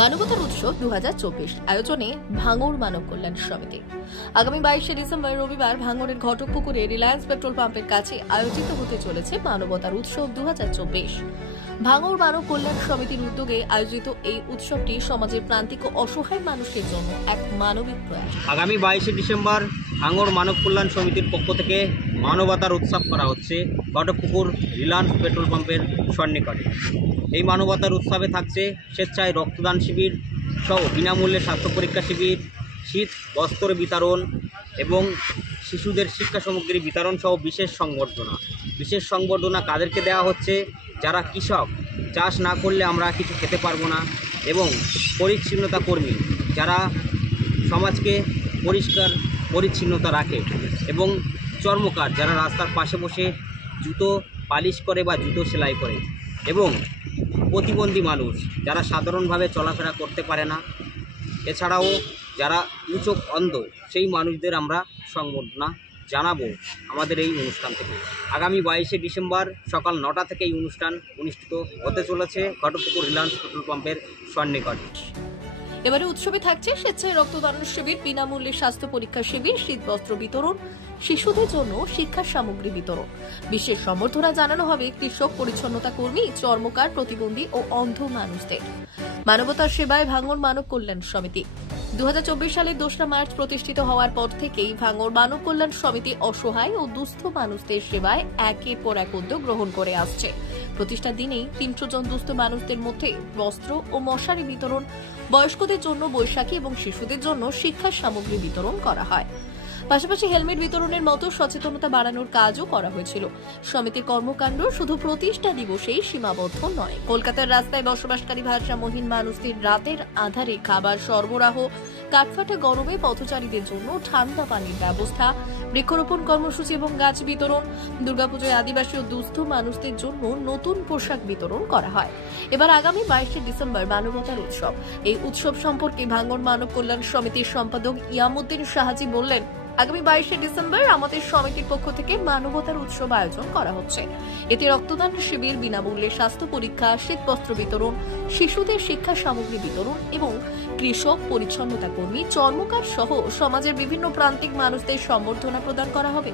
মানবতার উৎসব 2024 আয়োজনে ভাঙড় মানব কল্যাণ সমিতি। আগামী 22শে ডিসেম্বর রবিবার ভাঙড়ের ঘটকপুকুরে রিলায়েন্স পেট্রোল পাম্পের কাছে আয়োজিত হতে চলেছে মানবতার উৎসব 2024। ভাঙড় মানব কল্যাণ সমিতির উদ্যোগে আয়োজিত এই উৎসবটি সমাজের প্রান্তিক ও অসহায় মানুষের জন্য এক মানবিক প্রয়াস। আগামী 22শে ডিসেম্বর ভাঙড় মানব কল্যাণ সমিতির পক্ষ থেকে মানবতার উৎসব করা হচ্ছে ঘটকপুকুর রিলায়েন্স পেট্রোল পাম্পের সন্নিকটে। এই মানবতার উৎসবে থাকছে স্বেচ্ছায় রক্তদান শিবির সহ বিনামূল্যে স্বাস্থ্য পরীক্ষা শিবির, শীত বস্ত্র বিতরণ এবং শিশুদের শিক্ষা সামগ্রী বিতরণ সহ বিশেষ সংবর্ধনা কাদেরকে দেওয়া হচ্ছে? যারা কৃষক, চাষ না করলে আমরা কিছু খেতে পারবো না, এবং পরিচ্ছন্নতা কর্মী যারা সমাজকে পরিষ্কার পরিচ্ছন্নতা রাখে, এবং চর্মকার যারা রাস্তার পাশে বসে জুতো পালিশ করে বা জুতো সেলাই করে, এবং প্রতিবন্ধী মানুষ যারা সাধারণভাবে চলাফেরা করতে পারে না, এছাড়াও যারা চোখ অন্ধ সেই মানুষদের আমরা সংবর্ধনা জানাবো আমাদের এই অনুষ্ঠান থেকে। আগামী 22শে ডিসেম্বর সকাল 9টা থেকে এই অনুষ্ঠান অনুষ্ঠিত হতে চলেছে ঘটকপুকুর রিলায়েন্স পেট্রোল পাম্পের সন্নিকটে। এবারে উৎসবে থাকছে স্বেচ্ছায় রক্তদান শিবির, বিনামূল্যে স্বাস্থ্য পরীক্ষা শিবির, শীত বস্ত্র বিতরণ, শিশুদের জন্য শিক্ষা সামগ্রী বিতরণ। বিশেষ সম্বর্ধনা জানানো হবে কৃষক, পরিচ্ছন্নতা কর্মী, চর্মকার, প্রতিবন্ধী ও অন্ধ মানুষদের। মানবতার সেবায় ভাঙড় মানব কল্যাণ সমিতি 2024 সালের 2রা মার্চ প্রতিষ্ঠিত হওয়ার পর থেকেই ভাঙড় মানব কল্যাণ সমিতি অসহায় ও দুস্থ মানুষদের সেবায় একের পর এক উদ্যোগ গ্রহণ করে আসছে। প্রতিষ্ঠার দিনেই 300 জন দুস্থ মানুষদের মধ্যে বস্ত্র ও মশারি বিতরণ, বয়স্কদের জন্য বৈশাখী এবং শিশুদের জন্য শিক্ষা সামগ্রী বিতরণ করা হয়। পাশাপাশি হেলমেট বিতরণের মতো সচেতনতা বাড়ানোর কাজও করা হয়েছিল। সমিতির কর্মকাণ্ড শুধু প্রতিষ্ঠা দিবসেই সীমাবদ্ধ নয়। কলকাতার রাস্তায় বসবাসকারী ভারসাম্যহীন মানুষদের রাতের আধারে খাবার সরবরাহ, কাঠফাটা গরমে পথচারীদের জন্য ঠান্ডা পানির ব্যবস্থা, বৃক্ষরোপণ কর্মসূচি এবং গাছ বিতরণ, দুর্গাপুজোয় আদিবাসী ও দুস্থ মানুষদের জন্য নতুন পোশাক বিতরণ করা হয়। এবার আগামী 22শে ডিসেম্বর মানবতার উৎসব। এই উৎসব সম্পর্কে ভাঙড় মানব কল্যাণ সমিতির সম্পাদক ইয়ামউদ্দিন শাহাজি বললেন, আগামী 22শে ডিসেম্বর আমাদের সমিতির পক্ষ থেকে মানবতার উৎসব আয়োজন করা হচ্ছে। এতে রক্তদান শিবির, বিনামূল্যে স্বাস্থ্য পরীক্ষা, শীত বস্ত্র বিতরণ, শিশুদের শিক্ষা সামগ্রী বিতরণ এবং কৃষক, পরিচ্ছন্নতা কর্মী, চর্মকার সহ সমাজের বিভিন্ন প্রান্তিক মানুষদের সম্বর্ধনা প্রদান করা হবে।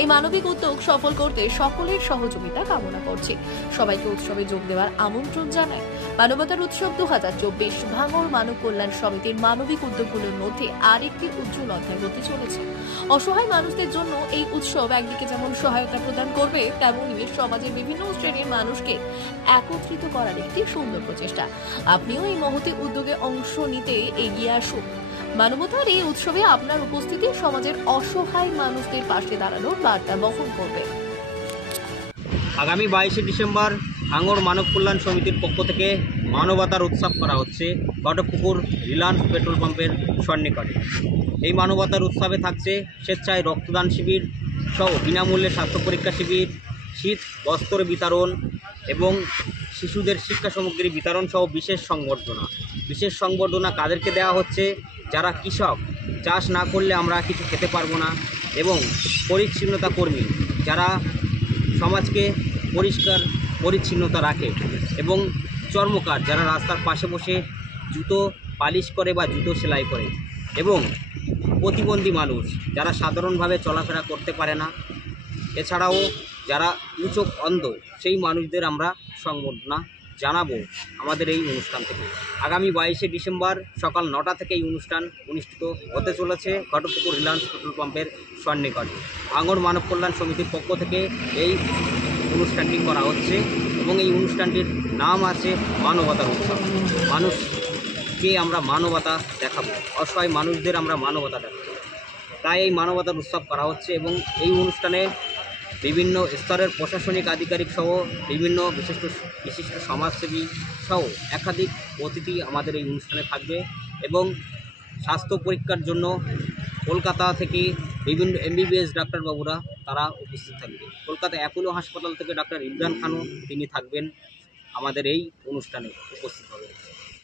এই মানবিক উদ্যোগ সফল করতে সকলের সহযোগিতা কামনা করছে। সবাইকে উৎসবে যোগ দেওয়ার আমন্ত্রণ জানায় মানবতার উৎসব 2024। ভাঙড় মানব কল্যাণ সমিতির মানবিক উদ্যোগগুলোর মধ্যে আরেকটি উজ্জ্বল অধ্যায় হতে চলেছে। অসহায় মানুষদের জন্য এই উৎসব একদিকে যেমন সহায়তা প্রদান করবে, তেমনই সমাজের বিভিন্ন শ্রেণীর মানুষকে একত্রিত করার একটি সুন্দর প্রচেষ্টা। আপনিও এই মহতী উদ্যোগে অংশ নিতে এগিয়ে আসুন। মানবতার এই উৎসবে আপনার উপস্থিতি সমাজের অসহায় মানুষদের পাশে দাঁড়ানোর বার্তা বহন করবে। আগামী 22শে ডিসেম্বর ভাঙড় মানব কল্যাণ সমিতির পক্ষ থেকে মানবতার উৎসব করা হচ্ছে ঘটকপুকুর রিলায়েন্স পেট্রোল পাম্পের সন্নিকটে। এই মানবতার উৎসবে থাকছে স্বেচ্ছায় রক্তদান শিবির সহ বিনামূল্যে স্বাস্থ্য পরীক্ষা শিবির, শীত বস্ত্র বিতরণ এবং শিশুদের শিক্ষা সামগ্রী বিতরণ সহ বিশেষ সংবর্ধনা কাদেরকে দেওয়া হচ্ছে? যারা কৃষক, চাষ না করলে আমরা কিছু খেতে পারবো না, এবং পরিচ্ছন্নতা কর্মী যারা সমাজকে পরিষ্কার পরিচ্ছন্নতা রাখে, এবং চর্মকার যারা রাস্তার পাশে বসে জুতো পালিশ করে বা জুতো সেলাই করে, এবং প্রতিবন্ধী মানুষ যারা সাধারণভাবে চলাফেরা করতে পারে না, এছাড়াও যারা চোখ অন্ধ সেই মানুষদের আমরা সংবর্ধনা জানাবো আমাদের এই অনুষ্ঠান থেকে। আগামী 22শে ডিসেম্বর সকাল 9টা থেকে এই অনুষ্ঠান অনুষ্ঠিত হতে চলেছে ঘটকপুকুর রিলায়েন্স পেট্রোল পাম্পের সন্নিকটে। ভাঙড় মানব কল্যাণ সমিতির পক্ষ থেকে এই অনুষ্ঠানটি করা হচ্ছে, এবং এই অনুষ্ঠানটির নাম আছে মানবতার উৎসব। মানুষকে আমরা মানবতা দেখাবো, অসহায় মানুষদের আমরা মানবতা দেখাবো, তাই এই মানবতার উৎসব করা হচ্ছে। এবং এই অনুষ্ঠানে বিভিন্ন স্তরের প্রশাসনিক আধিকারিক সহ বিভিন্ন বিশিষ্ট সমাজসেবী সহ একাধিক অতিথি আমাদের এই অনুষ্ঠানে থাকবে, এবং স্বাস্থ্য পরীক্ষার জন্য কলকাতা থেকে বিভিন্ন MBBS ডাক্তারবাবুরা তারা উপস্থিত থাকবে। কলকাতা অ্যাপোলো হাসপাতাল থেকে ডাক্তার ইমরান খানও তিনি থাকবেন, আমাদের এই অনুষ্ঠানে উপস্থিত হবেন।